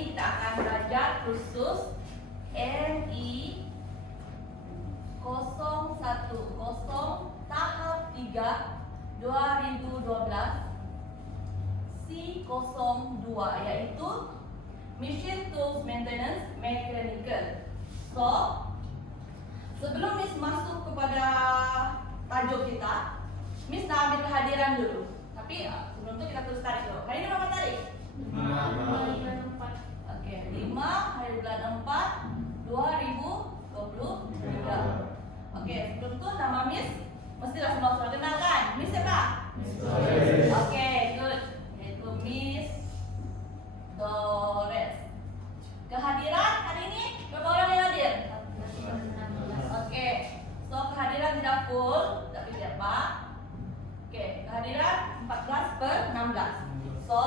ini kita akan belajar khusus NI 010 tahap 3 2012 C02, yaitu Machine Tools Maintenance Mechanical. So, sebelum Miss masuk kepada tajuk kita, Miss nak ambil kehadiran dulu. Tapi sebelum itu kita terus tarik dulu. Hari ini berapa tarik? 5. Oke, 5 hari bulan 4 2023. Oke, sebelum itu nama Miss mestilah semua sudah kenal kan? Miss siapa? Oke, good. Yaitu Miss Dores. Kehadiran hari ini berapa orang yang hadir? Oke, so kehadiran tidak full, tapi siapa? Oke, kehadiran 14/16. So,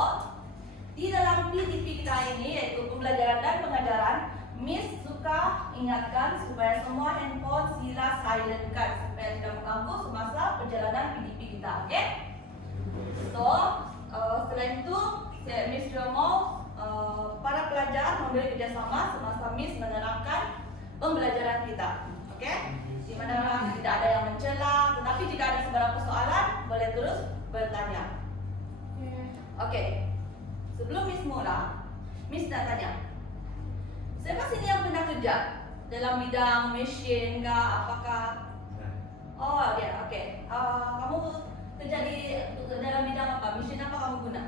di dalam PDP kita ini, yaitu pembelajaran dan pengajaran, Miss suka ingatkan supaya semua handphone sila silentkan supaya tidak mengganggu semasa perjalanan PDP kita, oke? So, setelah itu, Miss juga mau para pelajar memberi kerjasama semasa Miss menerangkan pembelajaran kita, oke? Di mana tidak ada yang mencela, tetapi jika ada sebarang persoalan, boleh terus bertanya. Oke, sebelum Miss mula, Miss nak tanya, siapa sini yang pernah kerja dalam bidang mesin kah, apakah? Oh ya, oke. Kamu kerja di dalam bidang apa? Mesin apa kamu guna?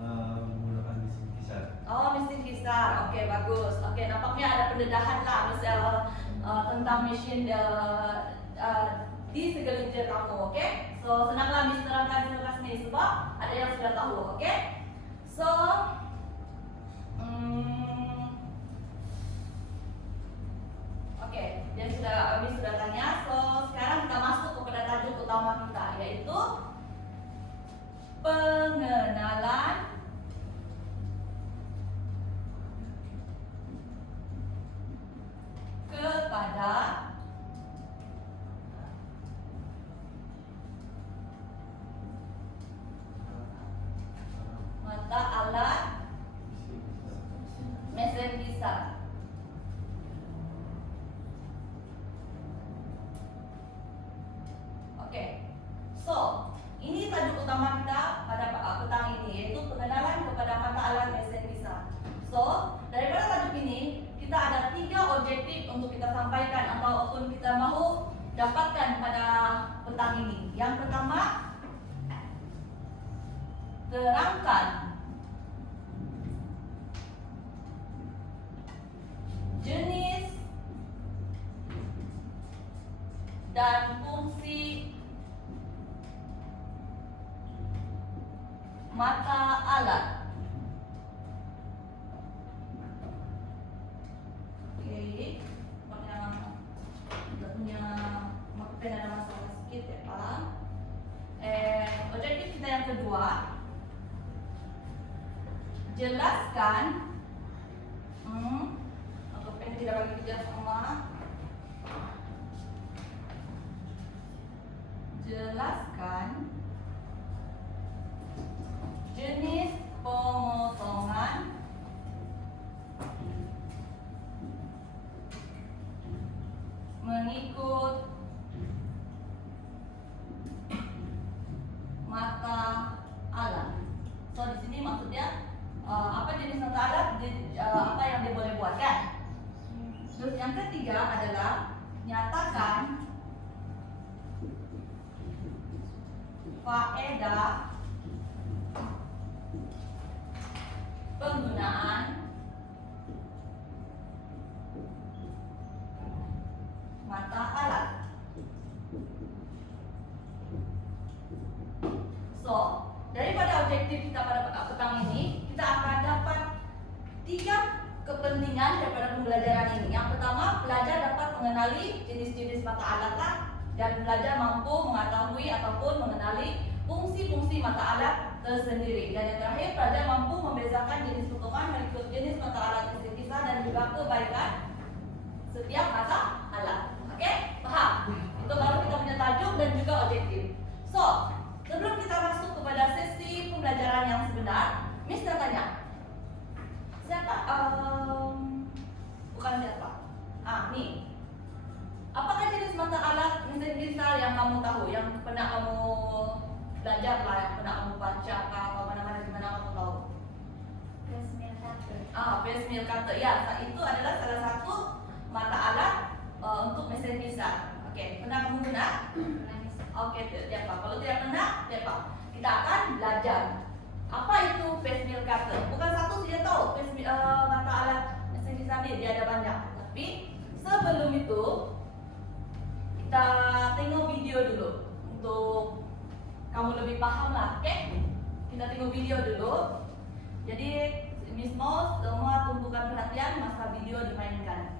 Menggunakan mesin kisar. Oh, mesin kisar. Oke, bagus. Oke, nampaknya ada pendedahan lah misal tentang mesin di sekeliling kamu, oke? So, senanglah Miss terangkan terima kasih sebab ada yang sudah tahu, oke? So, oke, Miss sudah tanya. So, sekarang kita masuk kepada tajuk utama kita, yaitu pengenalan kepada mata alat mesin kisar. Oke, so ini tajuk utama kita pada petang ini, yaitu pengenalan kepada mata alat mesin kisar. So, daripada tajuk ini, kita ada 3 objektif untuk kita sampaikan ataupun kita mahu dapatkan pada petang ini. Yang pertama, terangkan jenis dan fungsi mata alat. Oke, punya pen ada masalah sedikit ya Pak. Objektif kita yang kedua, jelaskan atau pen tidak bagi kerjasama. Jelaskan jenis pemotongan mengikut mata alat. So di sini maksudnya apa jenis mata alat, apa yang dia boleh buat kan? Terus yang ketiga adalah nyatakan faedah penggunaan mata alat. So, daripada objektif kita pada petang ini, kita akan dapat 3 kepentingan daripada pembelajaran ini. Yang pertama, pelajar dapat mengenali jenis-jenis mata alat lah, dan pelajar mampu mengetahui ataupun mengenali fungsi-fungsi mata alat tersendiri. Dan yang terakhir, pelajar mampu membezakan jenis potongan mengikut jenis mata alat mesin kisar dan juga kebaikan setiap mata alat. Oke? Paham? Itu baru kita punya tajuk dan juga objektif. So, sebelum kita masuk kepada sesi pembelajaran yang sebenar, Miss nak tanya, siapa belajar lah yang pernah kamu baca atau mana-mana di mana kamu tahu. Base meal cutter ya, itu adalah salah satu mata alat untuk mesin pisah. Oke, pernah kamu guna? Oke, tidak Pak. Kalau tidak pernah, tidak Pak. Kita akan belajar apa itu base meal cutter. Bukan satu saja tahu mata alat mesin pisah ini, dia ada banyak. Tapi sebelum itu kita tengok video dulu untuk kamu lebih paham lah. Oke? Kita tengok video dulu. Jadi Miss Mo semua tumpukan perhatian masa video dimainkan.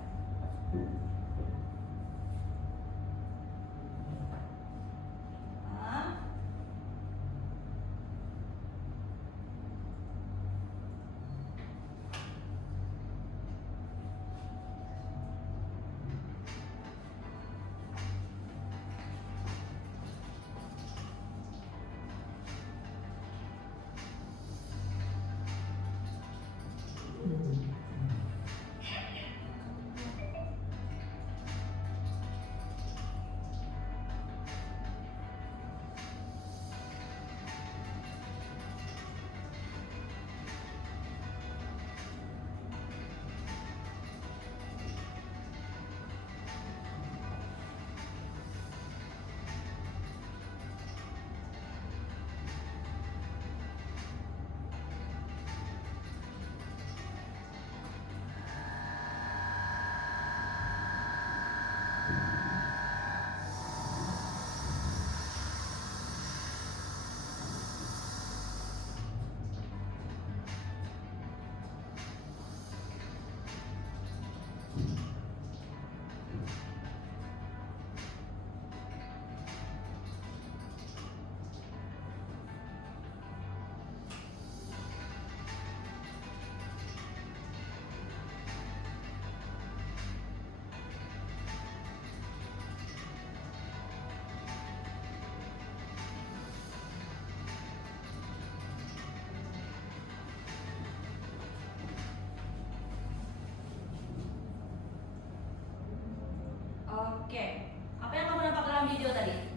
Oke, apa yang kamu nampak dalam video tadi?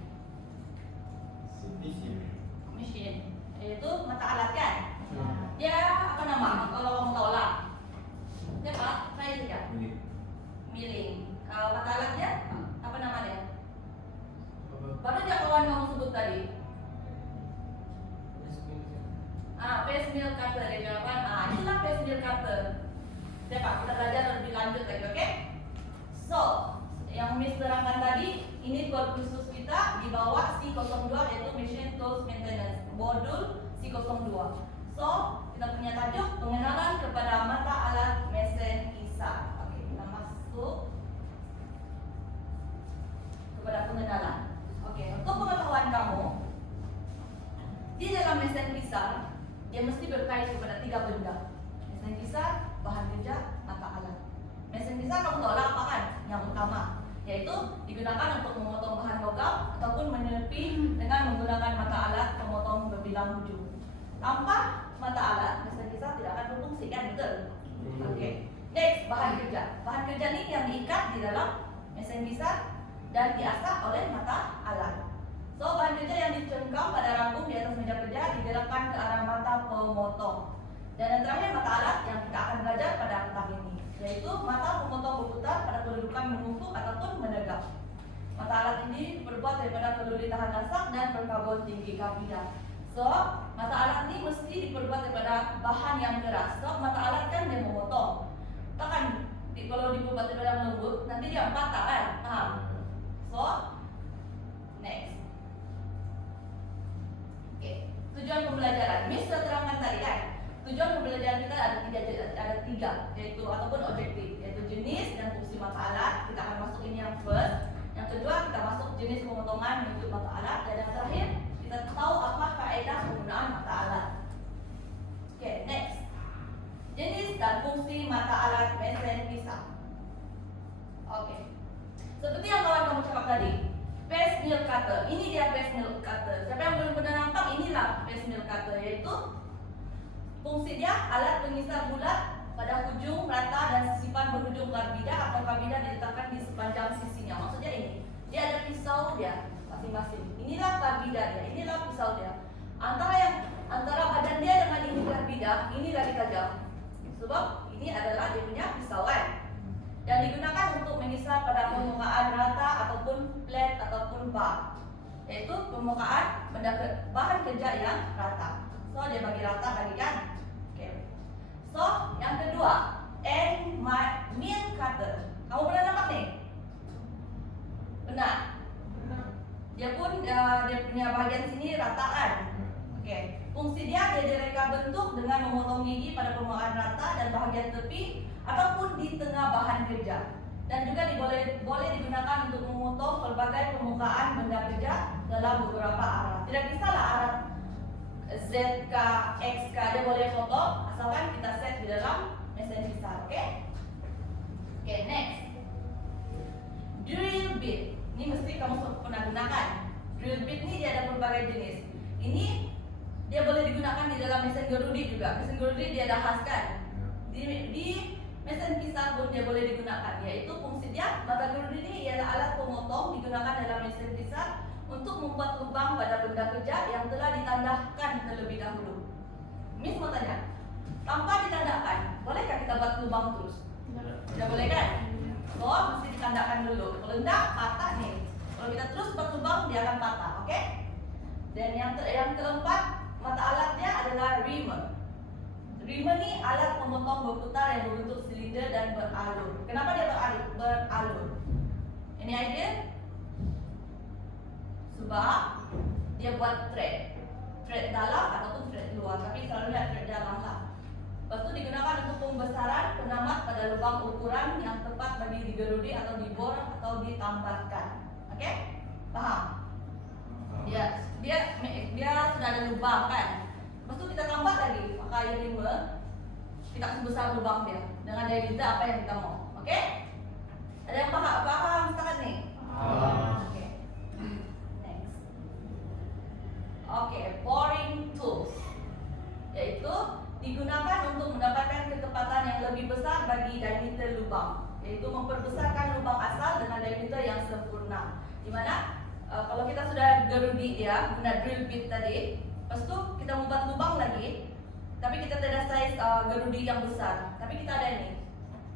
Mesin, yaitu mata alat kan? Dia apa nama? Kalau kamu tahu lah. Dia Pak, saya saja. Milling. Kalau mata alatnya apa namanya? Baru dia kawan kamu sebut tadi. Base meal cutter dia jawaban. Inilah base meal cutter. Ya Pak, kita belajar lebih lanjut lagi, oke? So, yang Miss terangkan tadi, ini kode khusus kita di bawah C02 yaitu Machine Tools Maintenance modul C02. So, kita punya tajuk pengenalan kepada mata alat mesin kisar. Oke, kita masuk kepada pengenalan. Oke, untuk pengetahuan kamu, di dalam mesin kisar dia mesti berkait kepada 3 benda. Mesin kisar, bahan kerja, mata alat. Mesin kisar kamu tahu lah apa kan? Yang utama yaitu digunakan untuk memotong bahan logam ataupun menepi dengan menggunakan mata alat pemotong berbilang hujung. Tanpa mata alat, mesin kisar tidak akan berfungsi kan, betul? Oke. Next, bahan kerja. Bahan kerja ini yang diikat di dalam mesin kisar dan diasah oleh mata alat. So, bahan kerja yang dicengkam pada rangkum di atas meja kerja digerakkan ke arah mata pemotong. Dan yang terakhir mata alat yang kita akan belajar pada petang ini, yaitu mata pemotong berputar pada kedudukan mengumpuk ataupun menegak. Mata alat ini terbuat daripada keduli tahan lasak dan berkarbon tinggi karbida. So, mata alat ini mesti diperbuat daripada bahan yang keras. So, mata alat kan dia memotong. Takkan kalau diperbuat daripada yang lembut, nanti dia patah kan? So, next. Oke, tujuan pembelajaran. Miss sudah terangkan tadi kan? Tujuan pembelajaran kita ada tiga, yaitu ataupun objektif, yaitu jenis dan fungsi mata alat. Kita akan masuk ini yang first. Yang kedua kita masuk jenis pemotongan untuk mata alat, dan yang terakhir kita tahu apa faedah penggunaan mata alat. Oke, next. Jenis dan fungsi mata alat mesin pisah. Oke. Seperti yang kawan kamu cakap tadi, base meal cutter. Ini dia base meal cutter. Siapa yang belum pernah nampak, inilah base meal cutter, yaitu fungsi dia alat pengisar bulat pada hujung rata dan sisipan berhujung karbida atau karbida diletakkan di sepanjang sisinya. Maksudnya ini, dia ada pisau dia masing-masing. Inilah karbida dia, inilah pisau dia. lubang, yaitu permukaan bahan kerja yang rata. So dia bagi rata lagi kan? Oke. So yang kedua, end mill cutter. Kamu pernah nampak nih? Benar. Dia pun dia punya bagian sini rataan. Oke. Fungsi dia direka bentuk dengan memotong gigi pada permukaan rata dan bahagian tepi ataupun di tengah bahan kerja. Dan juga boleh digunakan untuk memotong pelbagai permukaan benda kerja dalam beberapa arah. Tidak kisahlah arah Z, K, X, K, dia boleh potong asalkan kita set di dalam mesin pisah, oke? Oke, next. Drill bit. Ini mesti kamu pernah gunakan. Drill bit ini dia ada berbagai jenis. Ini dia boleh digunakan di dalam mesin gerudi juga. Mesin gerudi dia dah khaskan. Di mesin pisah pun dia boleh digunakan, yaitu fungsi dia mata gerudi ini ialah alat pemotong digunakan dalam mesin pisah untuk membuat lubang pada benda kerja yang telah ditandahkan terlebih dahulu. Miss mau tanya, tanpa ditandahkan, bolehkah kita buat lubang terus? Tidak boleh kan? So, mesti ditandahkan dulu. Kalau tidak, patah nih. Kalau kita terus buat lubang, dia akan patah, oke? Dan yang keempat, mata alatnya adalah reamer. Reamer ini alat pemotong berputar yang berbentuk silinder dan beralur. Kenapa dia beralur? Ini idea? Sebab dia buat thread dalam ataupun thread luar, tapi selalunya thread dalam lah. Lepas itu digunakan untuk pembesaran penamat pada lubang ukuran yang tepat bagi digerudi atau dibor atau ditambatkan. Oke? Paham? Dia sudah ada lubang kan? Lepas itu kita tambah lagi pakai reamer, kita sebesar lubang dia dengan diameter apa yang kita mau. Oke? Ada yang paham setakat nih? Oke. Next. Oke, boring tools, yaitu digunakan untuk mendapatkan ketepatan yang lebih besar bagi diameter lubang, yaitu memperbesarkan lubang asal dengan diameter yang sempurna. Dimana kalau kita sudah gerudi dia guna drill bit tadi, lepas itu kita membuat lubang lagi, tapi kita tidak size gerudi yang besar, tapi kita ada ini,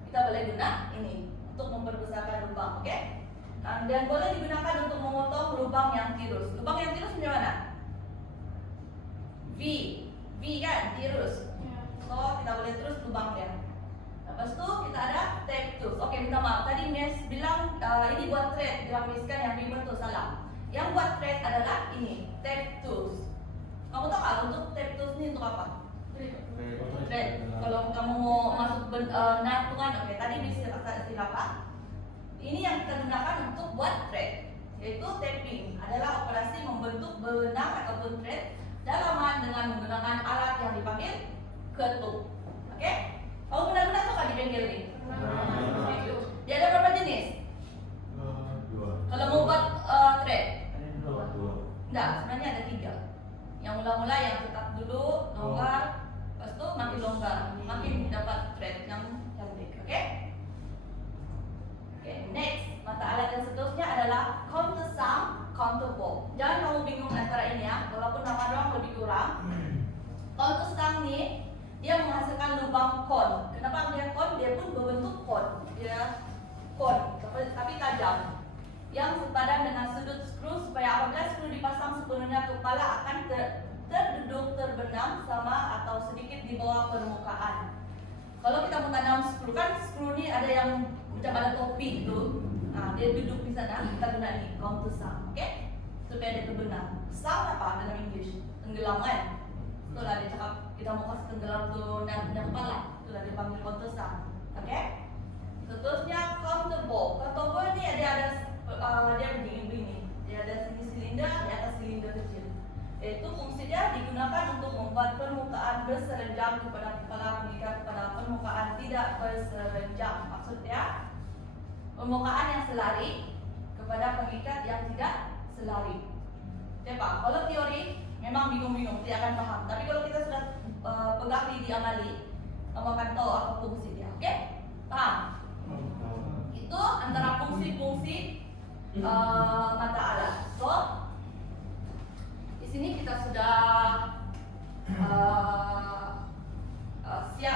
kita boleh guna ini untuk memperbesarkan lubang, oke? Dan boleh digunakan untuk memotong lubang yang tirus. Lubang yang tirus punya mana? V kan, tirus. So kita boleh terus lubang dia. Lepas itu kita ada tape tools. Oke, minta maaf. Tadi Miss bilang ini buat thread, bilang Miss kan yang reamer tu salah. Yang buat thread adalah ini, tape tools. Kamu tahu kan untuk tape tools ini untuk apa? Thread. Kalau kamu mau masuk natungan, oke. Tadi Miss silapa. Ini yang kita gunakan untuk buat thread, yaitu taping adalah operasi membentuk benang ataupun thread dalaman dengan menggunakan alat yang dipanggil ketuk. Oke? Kamu benar-benar tuh kan di bengkel ini? Dia ada berapa jenis? Dua. Kalau mau buat thread? Dua. Enggak, sebenarnya ada 3. Yang mula-mula yang tetap dulu, longgar, lepas itu makin longgar, makin dapat thread yang cantik. Oke? Oke, next. Mata alat yang seterusnya adalah countersunk, counterbore. Jangan kamu bingung antara ini ya, walaupun nama doang lebih kurang. Countersunk nih, dia menghasilkan lubang kon. Kenapa dia kon? Dia pun berbentuk kon. Dia kon, tapi tajam, yang sepadan dengan sudut skru supaya apabila skru dipasang sepenuhnya kepala akan terduduk terbenam sama atau sedikit di bawah permukaan. Kalau kita mau tanam skru kan, skru ini ada yang macam ada topi itu. Nah, dia duduk di sana, kita guna ini countersunk, oke? Supaya dia terbenam. Sunk apa dalam English? Tenggelam kan? Itulah dia cakap kita mau kasih tenggelam tuh dan kepala. Itulah dia panggil countersunk, oke? Seterusnya counterbore. Counterbore ini dia begini. Dia ada sini silinder, di atas silinder kecil. Yaitu fungsi dia digunakan untuk membuat permukaan berserenjang kepada kepala mengikat kepada permukaan tidak berserenjang. Maksudnya permukaan yang selari kepada pengikat yang tidak selari. Pak, kalau teori memang bingung-bingung, tidak akan paham. Tapi kalau kita sudah pegang diamali, kamu akan tahu apa fungsi dia. Oke? Paham? Itu antara fungsi-fungsi mata alat. So, di sini kita sudah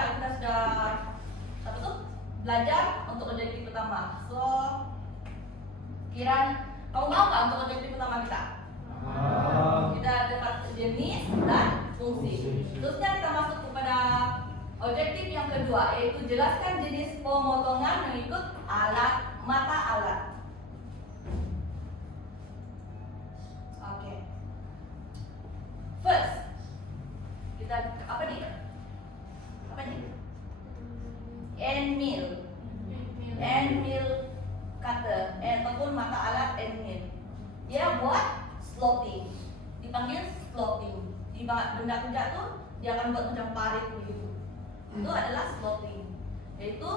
kita sudah belajar untuk objektif pertama. So, Kamu mau nggak untuk objektif utama kita? Kita dapat jenis dan fungsi. Terusnya kita masuk kepada objektif yang kedua, yaitu jelaskan jenis pemotongan mengikut alat mata alat. Oke. First, kita apa nih? Apa nih? End mill cutter, ataupun mata alat end mill. Dia buat slotting, dipanggil slotting. Di benda kerja tuh dia akan buat macam parit begitu. Itu adalah slotting, yaitu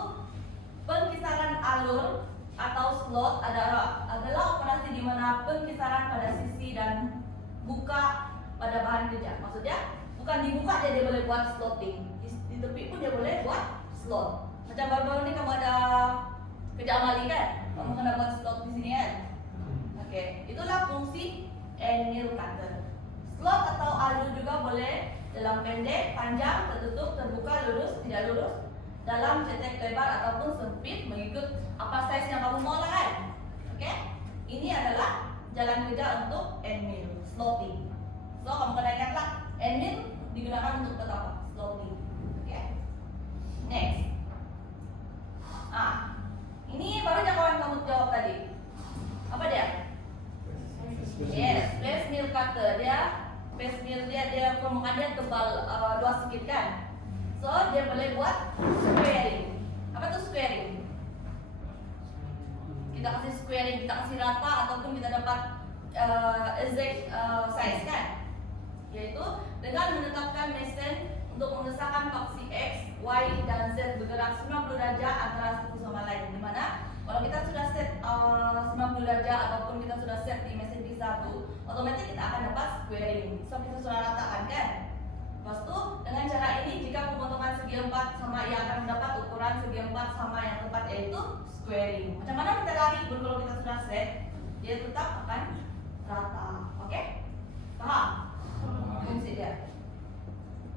pengkisaran alur atau slot adalah operasi di mana pengkisaran pada sisi dan buka pada bahan kerja. Maksudnya bukan dibuka dia boleh buat slotting, di tepi pun dia boleh buat slot. Macam baru-baru ini kamu ada kerja amali kan? Kamu kena buat slot di sini kan? Oke, itulah fungsi end mill cutter. Slot atau alur juga boleh dalam pendek, panjang, tertutup, terbuka, lurus, tidak lurus, dalam, cetek, lebar ataupun sempit mengikut apa size yang kamu mau lah kan? Oke? Ini adalah jalan kerja untuk end mill, slotting. So kamu kena ingatlah, end mill digunakan untuk apa? Slotting. Oke? Next. Ini baru kawan kamu jawab tadi. Apa dia? Yes, place mill cutter. Place mill dia permukaan dia tebal luas sedikit kan? So dia boleh buat squaring. Apa tuh squaring? Kita kasih squaring, kita kasih rata ataupun kita dapat exact size kan? Yaitu dengan menetapkan mesin untuk mengesahkan faksi X, Y, dan Z bergerak 90 derajat antara satu sama lain. Dimana kalau kita sudah set 90 derajat ataupun kita sudah set di mesin P1, otomatis kita akan dapat squaring. So kita sudah ratakan kan? Lepas itu dengan cara ini jika pemotongan segi 4 sama, ia akan mendapat ukuran segi 4 sama yang tepat, yaitu squaring. Macam mana kita lari pun kalau kita sudah set, dia tetap akan rata. Oke? Paham? Fungsi dia.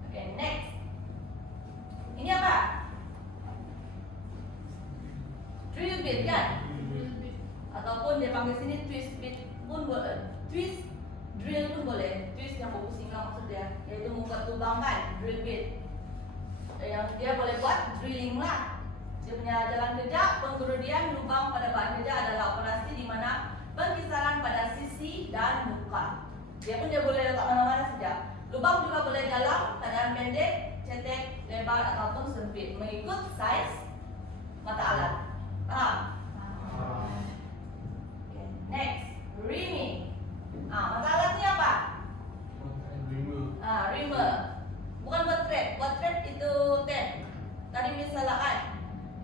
Oke, next. Ini apa? Drill bit kan? Ataupun dia panggil sini twist bit pun boleh. Twist drill pun boleh. Twist yang berpusing lah maksud dia, yaitu membuat lubang kan? Drill bit. Yang dia boleh buat drilling lah. Dia punya jalan kerja, pengerudian lubang pada bahan kerja adalah operasi di mana pengkisaran pada sisi dan muka. Dia pun dia boleh letak mana-mana saja. Lubang juga boleh dalam, keadaan pendek, cetek, lebar ataupun sempit mengikut size mata alat. Paham? Okay. Next, reaming. Mata alat ni apa? Reamer. Bukan buat thread itu tape. Tadi misalnya kan,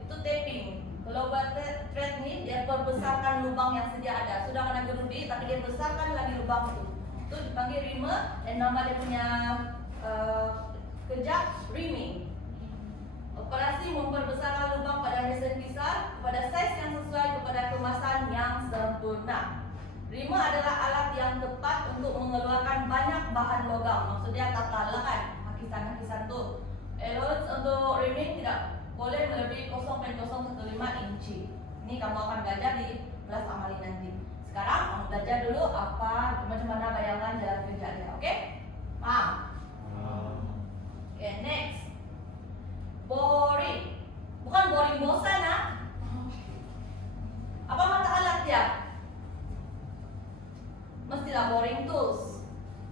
itu taping. Kalau buat thread ni dia perbesarkan lubang yang sedia ada. Sudah kena gerudi tapi dia besarkan lagi lubang itu dipanggil reamer, dan nama dia punya kerja reaming. Operasi memperbesarkan lubang pada mesin pisar kepada saiz yang sesuai kepada kemasan yang sempurna. Reamer adalah alat yang tepat untuk mengeluarkan banyak bahan logam. Maksudnya tata letak hakisan tuh. Allowance untuk reaming tidak boleh melebihi 0,015 inci. Ini kamu akan belajar di kelas amali nanti. Sekarang kamu belajar dulu macam mana bayangan jalan kerjanya, oke? Paham? Oke, next. Boring. Bukan boring bosan Apa mata alat dia? Mestilah boring tools.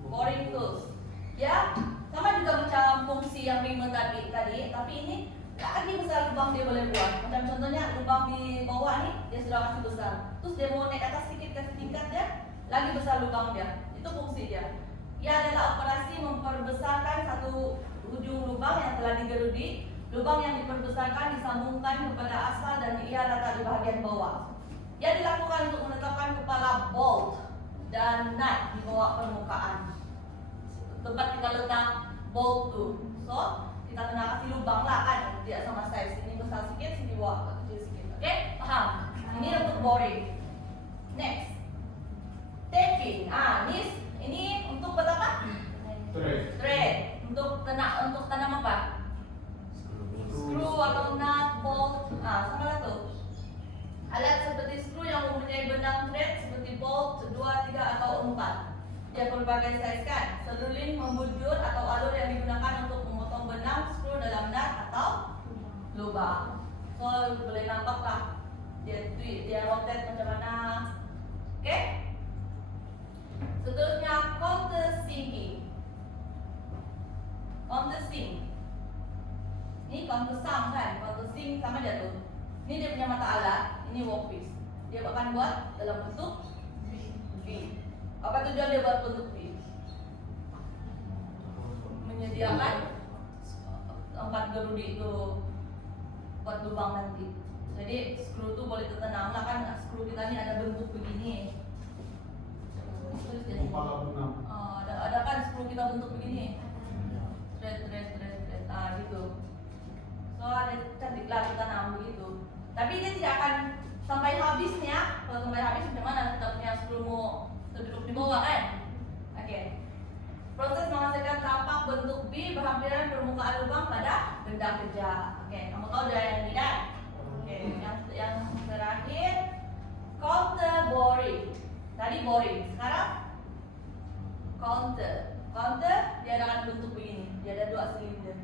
Boring tools. Ya, sama juga macam fungsi yang reamer tadi, tapi ini lagi besar lubang dia boleh buat. Macam contohnya lubang di bawah nih, dia sudah kasih besar. Terus dia mau naik atas sedikit ke tingkat dia, lagi besar lubang dia. Itu fungsi dia. Ia adalah operasi memperbesarkan satu ujung lubang yang telah digerudi. Lubang yang diperbesarkan disambungkan kepada asal dan ia rata di bahagian bawah. Ia dilakukan untuk menetapkan kepala bolt dan nut di bawah permukaan. Tempat kita letak bolt tuh. So, kita kena kasih lubang lah kan, tidak sama size. Ini besar sedikit, sini bawah kecil sedikit. Oke, paham? Ini untuk boring. Next, taping. Ini untuk buat apa? Thread. Untuk tanam apa? Screw atau nut, bolt. Sama lah tuh. Alat seperti skru yang mempunyai benang thread seperti bolt 2, 3 atau 4. Dia berbagai saiz kan. Serulin membujur atau alur yang digunakan untuk memotong benang skru dalam nut atau lubang. So boleh nampak lah dia tweak, dia rotate macam mana. Oke? Seterusnya countersinking. Countersink. Ini countersunk kan? Countersink sama dia tuh. Ini dia punya mata alat, ini workpiece. Dia akan buat dalam bentuk V. Apa tujuan dia buat bentuk V? Menyediakan 4 gerudi itu buat lubang nanti. Jadi skru tuh boleh tertanam lah kan. Skru kita ini ada bentuk begini. Tulis di sini. Ada kan skru kita bentuk begini. Thread. Gitu. So ada cantik lah kita tanam begitu. Tapi dia tidak akan sampai habisnya. Kalau sampai habis macam mana kita punya skru mau terduduk di bawah kan? Oke. Proses menghasilkan tapak bentuk V berhampiran permukaan lubang pada benda kerja. Oke, kamu tahu dari yang ini kan? Oke, yang terakhir counter boring. Tadi boring, sekarang counter. Counter dia akan bentuk begini. Dia ada 2 silinder.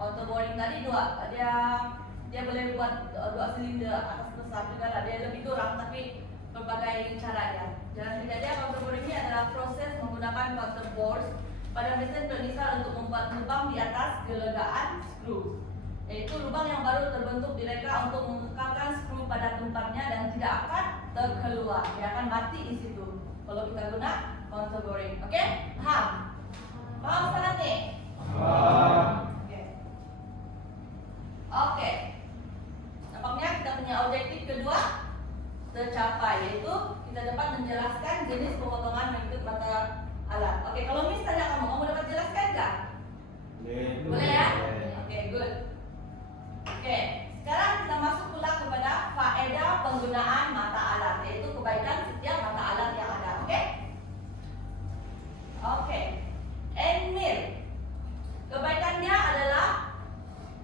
Counter boring tadi 2. Dia boleh buat 2 silinder atas besar juga lah. Dia lebih kurang tapi berbagai cara ya. Jangan tidak dia counter boring ini adalah proses menggunakan counter bores pada mesin pemisah untuk membuat lubang di atas gelegaan skru. Yaitu lubang yang baru terbentuk direka untuk mengekalkan skru pada tempatnya dan tidak akan terkeluar. Dia akan mati di situ kalau kita guna counter boring. Oke? Paham? Paham sangat nih? Oke. Nampaknya kita punya objektif kedua tercapai, yaitu kita dapat menjelaskan jenis pemotongan mengikut mata alat. Oke, kalau Miss tanya kamu dapat jelaskan nggak? Boleh ya? Oke, good. Oke, sekarang kita masuk pula kepada faedah penggunaan mata alat, yaitu kebaikan setiap mata alat yang ada. Oke? Oke. Endmill. Kebaikannya adalah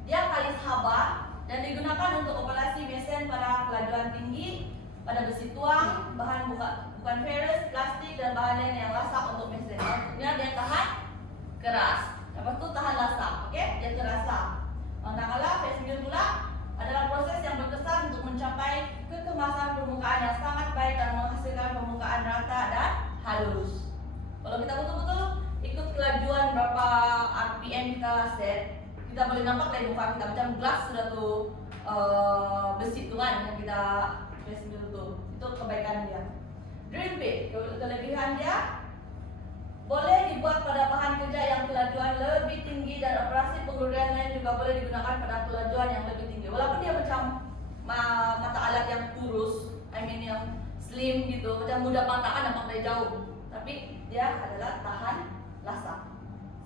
dia kalis haba dan digunakan untuk operasi mesin pada kelajuan tinggi, pada besi tuang, bahan bukan ferrous, plastik dan bahan lain yang lasak untuk mesin. Maksudnya dia tahan keras. Lepas itu tahan lasak, oke? Dia terasa. Manakala face mill pula adalah proses yang berkesan untuk mencapai kekemasan permukaan yang sangat baik dan menghasilkan permukaan rata dan halus. Kalau kita betul-betul ikut kelajuan berapa RPM kita set, kita boleh nampak dari muka kita macam gelas sudah tuh besi tuh kan yang kita face mill tuh. Itu kebaikan dia. Drill bit, kelebihan dia boleh dibuat pada bahan kerja yang kelajuan lebih tinggi dan operasi pengurusan lain juga boleh digunakan pada kelajuan yang lebih tinggi. Walaupun dia macam mata alat yang kurus, yang slim gitu, macam mudah patahkan nampak dari jauh, tapi dia adalah tahan lasak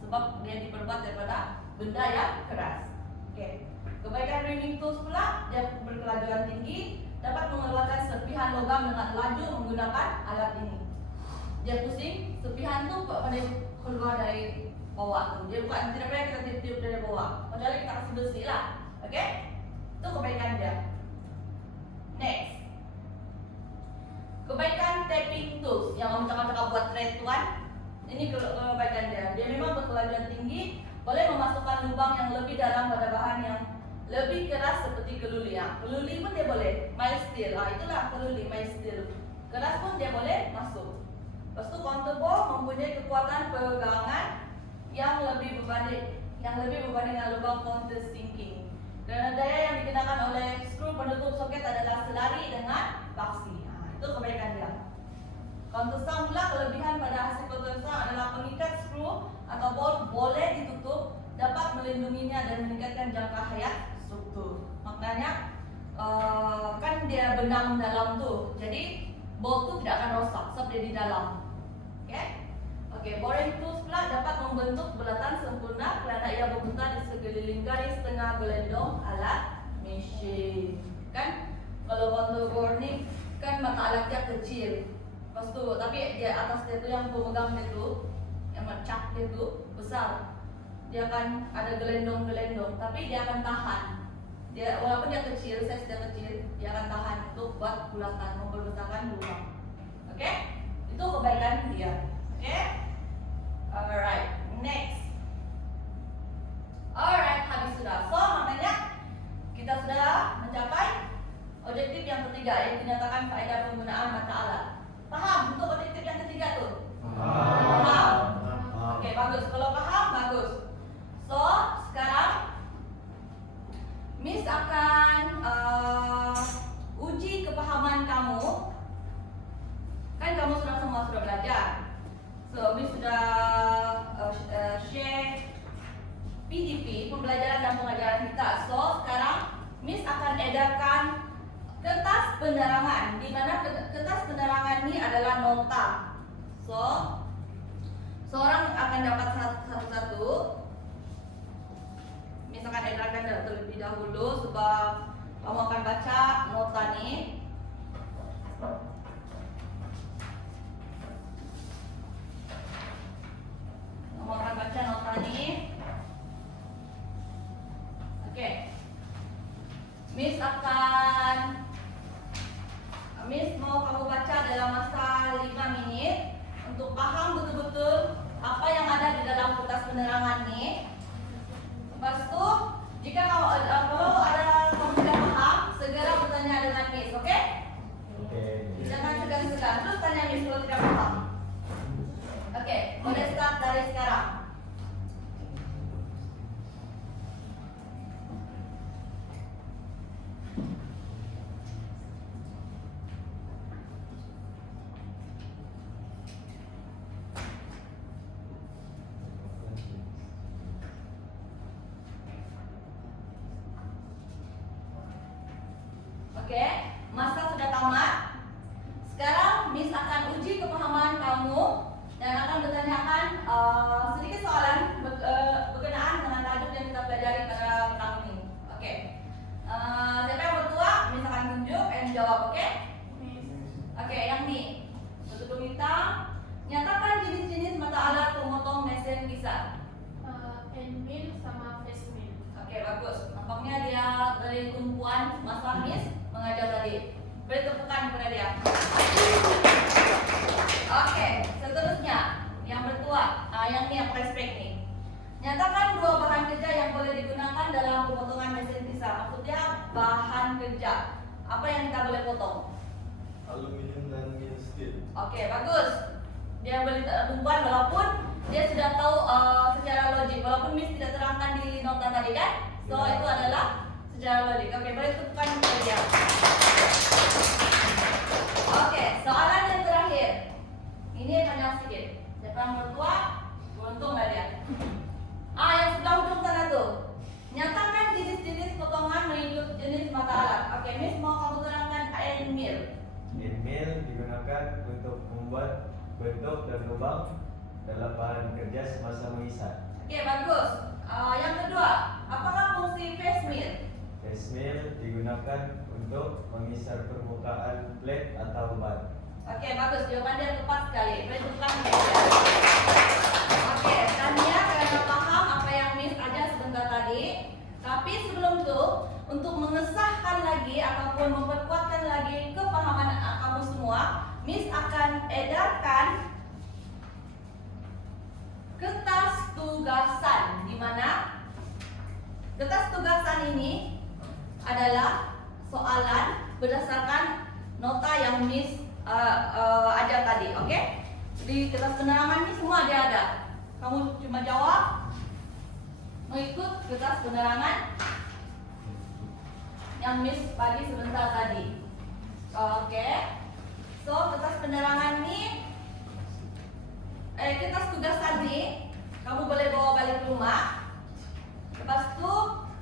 sebab dia diperbuat daripada benda yang keras. Oke. Kebaikan reaming tools pula, dia berkelajuan tinggi, dapat mengeluarkan serpihan logam dengan laju menggunakan alat ini. Dia pusing, serpihan tuh pada keluar dari bawah tuh. Dia bukan tidak payah kita tiup-tiup dari bawah, kecuali kita kasih bersih lah. Oke? Itu kebaikan dia. Next. Kebaikan tapping tools yang kamu cakap-cakap buat thread tuan. Ini kebaikan dia. Dia memang berkelajuan tinggi, boleh memasukkan lubang yang lebih dalam pada bahan yang lebih keras seperti keluli. Keluli pun dia boleh. Mild steel. Itulah keluli, mild steel. Keras pun dia boleh masuk. Lepas itu counter bore mempunyai kekuatan pegangan yang lebih berbanding dengan lubang counter sinking. Kerana daya yang dikenakan oleh skru penutup soket adalah selari dengan paksi. Itu kebaikan dia. Counter sunk pula, kelebihan pada hasil counter sunk adalah pengikat skru atau bolt boleh ditutup, dapat melindunginya dan meningkatkan jangka hayat struktur. Maknanya kan dia benang dalam tuh, jadi bolt tu tidak akan rosak sebab dia di dalam. Oke, boring tools pula dapat membentuk bulatan sempurna kerana ia berputar di sekeliling garis tengah gelendong alat mesin. Kan kalau counter bore ni kan mata alatnya kecil. Lepas tu tapi dia atas dia tu yang pemegang dia tu, yang macak dia tu besar. Dia akan ada gelendong-gelendong tapi dia akan tahan. Dia walaupun dia kecil, size dia kecil, dia akan tahan untuk buat bulatan, membesarkan lubang. Oke? Itu kebaikan dia. Oke? Alright, next. Alright, habis sudah. So, makanya kita sudah mencapai objektif yang ketiga yang dinyatakan faedah penggunaan mata alat. Paham untuk objektif yang ketiga tuh? Paham. Oke, bagus. Kalau paham, bagus. So, sekarang Miss akan uji kepahaman kamu. Kan kamu semua sudah belajar. So, Miss sudah share PDP, pembelajaran dan pengajaran kita. So, sekarang Miss akan edarkan kertas penerangan, di mana kertas penerangan ini adalah nota. So, seorang akan dapat satu-satu. Miss akan edarkan terlebih dahulu sebab kamu akan baca nota nih. Kamu akan baca nota nih. Oke. Miss mau kamu baca dalam masa 5 menit untuk paham betul-betul apa yang ada di dalam kertas penerangan nih. Lepas itu, jika kalau ada kamu tidak paham, segera bertanya dengan Miss, oke? Oke. Jangan segan-segan, terus tanya Miss kalau tidak paham. Oke, boleh start dari sekarang. Oke, masa sudah tamat. Sekarang Miss akan uji kepahaman kamu dan akan bertanyakan sedikit soalan berkenaan dengan tajuk yang kita pelajari pada petang ini. Oke, siapa yang bertua? Miss akan tunjuk dan jawab. Oke? Oke, yang ini bertutur hitam. Nyatakan jenis-jenis mata alat pemotong mesin pisah. End mill sama face mill. Oke, bagus. Nampaknya dia dari tumpuan masa Miss mengajar tadi. Beri tepukan kepada dia. Oke, seterusnya yang bertua, yang ini yang flashback nih. Nyatakan dua bahan kerja yang boleh digunakan dalam pemotongan mesin pisah. Maksudnya bahan kerja. Apa yang kita boleh potong? Aluminium dan steel. Oke, bagus. Dia boleh tumpuan walaupun dia sudah tahu secara logik. Walaupun Miss tidak terangkan di nota tadi kan. So itu adalah secara logik. Oke, boleh tepukan kepada dia. Oke, soalan yang terakhir. Ini panjang sedikit. Siapa yang bertua? Beruntung nggak dia? Yang sebelah ujung sana tuh. Nyatakan jenis-jenis potongan mengikut jenis mata alat. Oke, Miss mau kamu terangkan end mill. End mill digunakan untuk membuat bentuk dan lubang dalam bahan kerja semasa mengisar. Oke, bagus. Yang kedua, apakah fungsi face mill? Face mill digunakan untuk mengisar permukaan plate atau ban. Oke, bagus. Jawaban dia tepat sekali. Perhitungkan. Oke, Tania karena paham apa yang Miss ajar sebentar tadi. Tapi sebelum itu, untuk mengesahkan lagi ataupun memperkuatkan lagi kepahaman kamu semua, Miss akan edarkan kertas tugasan, di mana kertas tugasan ini adalah soalan berdasarkan nota yang Miss ajar tadi, oke? Di kertas penerangan ini semua dia ada. Kamu cuma jawab mengikut kertas penerangan yang Miss bagi sebentar tadi. Oke. So, kertas penerangan ini kertas tugasan ini kamu boleh bawa balik ke rumah. Lepas itu,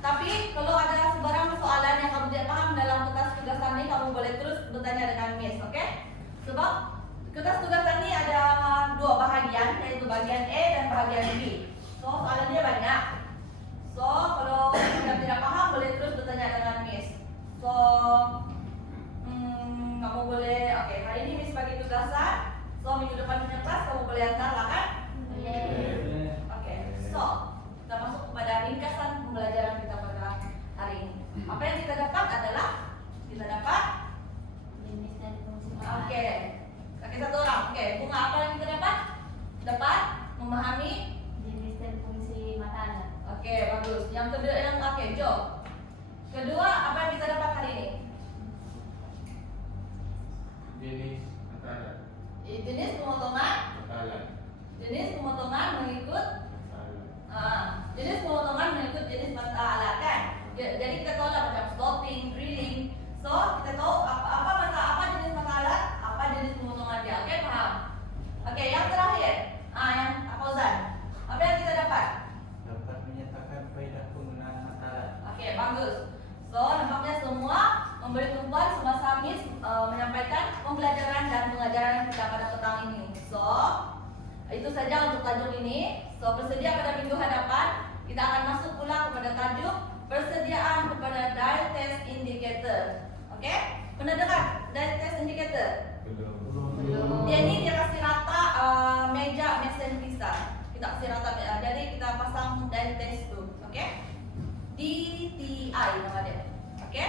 tapi kalau ada sebarang soalan yang kamu tidak paham dalam kertas tugasan ini, kamu boleh terus bertanya dengan Miss, oke? Sebab kertas tugasan ini ada dua bahagian, yaitu bagian E dan bagian B. So, soalannya banyak. So, kalau kamu tidak paham, boleh terus bertanya dengan Miss. So, kamu boleh, oke, hari ini Miss bagi tugasan. So, minggu depan punya kelas, kamu boleh antar lah kan? Oke, so kita masuk kepada ringkasan pembelajaran kita pada hari ini. Apa So, nampaknya semua memberi tumpuan semua Miss menyampaikan pembelajaran dan pengajaran kita pada petang ini. So, itu saja untuk tajuk ini. So, bersedia pada minggu hadapan kita akan masuk pula kepada tajuk persediaan kepada dial test indicator. Oke? Pernah dengar dial test indicator? Belum. Dia ini dia kasih rata meja mesin visa. Kita kasih rata jadi kita pasang dial test tu. Oke? DTI nama dia. Oke?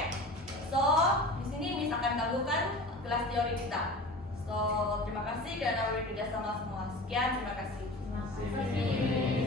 So, di sini Miss akan gabungkan kelas teori kita. So, terima kasih kerana bekerja sama semua. Sekian, terima kasih. Terima kasih.